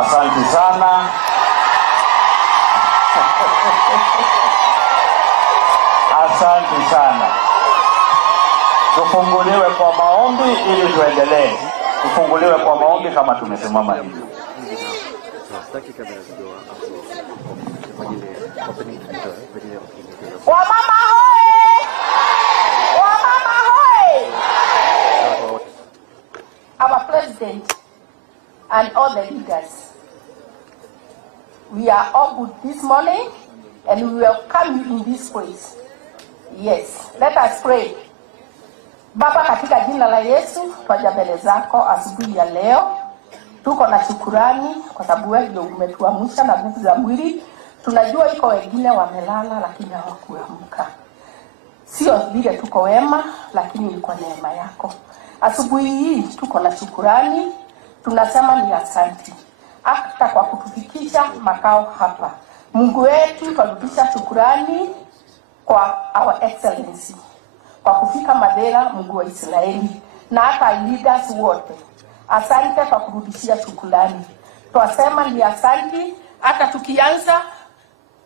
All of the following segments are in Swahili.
Asante sana. Asante sana. Tufunguliwe kwa maombi ili tuendelee. Tufunguliwe kwa maombi kama tumesimama hivi. Wamama hoye! Wamama hoye! Our president and all the leaders, we are all good this morning and we welcome you in this place. Yes, let us pray. Baba, katika jina la Yesu, twaja mbele zako asubuhi ya leo. Tuko na shukrani kwa sababu wewe ndio umetuamsha na nguvu za mwili. Tunajua iko wengine wamelala lakini hawakuamka. Sio vile tuko wema, lakini ni kwa neema yako. Asubuhi hii tuko na shukrani. Tunasema ni asante. Hata kwa kutufikisha makao hapa. Mungu wetu, twarudisha shukrani kwa our excellency. Kwa kufika Madera, Mungu wa Israeli, na hata leaders wote. Asante kwa kurudishia shukrani. Twasema ni asante, hata tukianza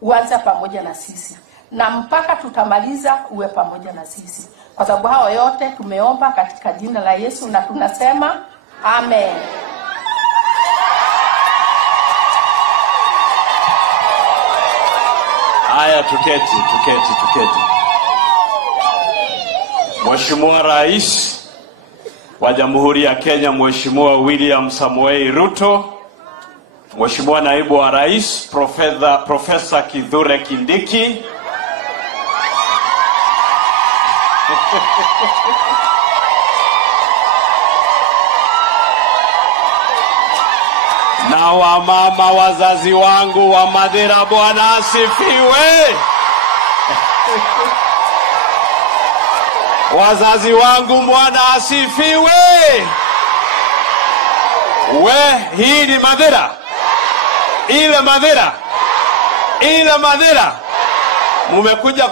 uanze pamoja na sisi. Na mpaka tutamaliza uwe pamoja na sisi. Kwa sababu hao yote tumeomba katika jina la Yesu na tunasema amen. Haya, tuketi. Mheshimiwa Rais wa Jamhuri ya Kenya, Mheshimiwa William Samoei Ruto, Mheshimiwa Naibu wa Rais Profesa Kithure Kindiki, na wamama wazazi wangu wa Madera, Bwana asifiwe. Wazazi wangu, Bwana asifiwe. Hii ni Madera. Ile Madera. Mumekuja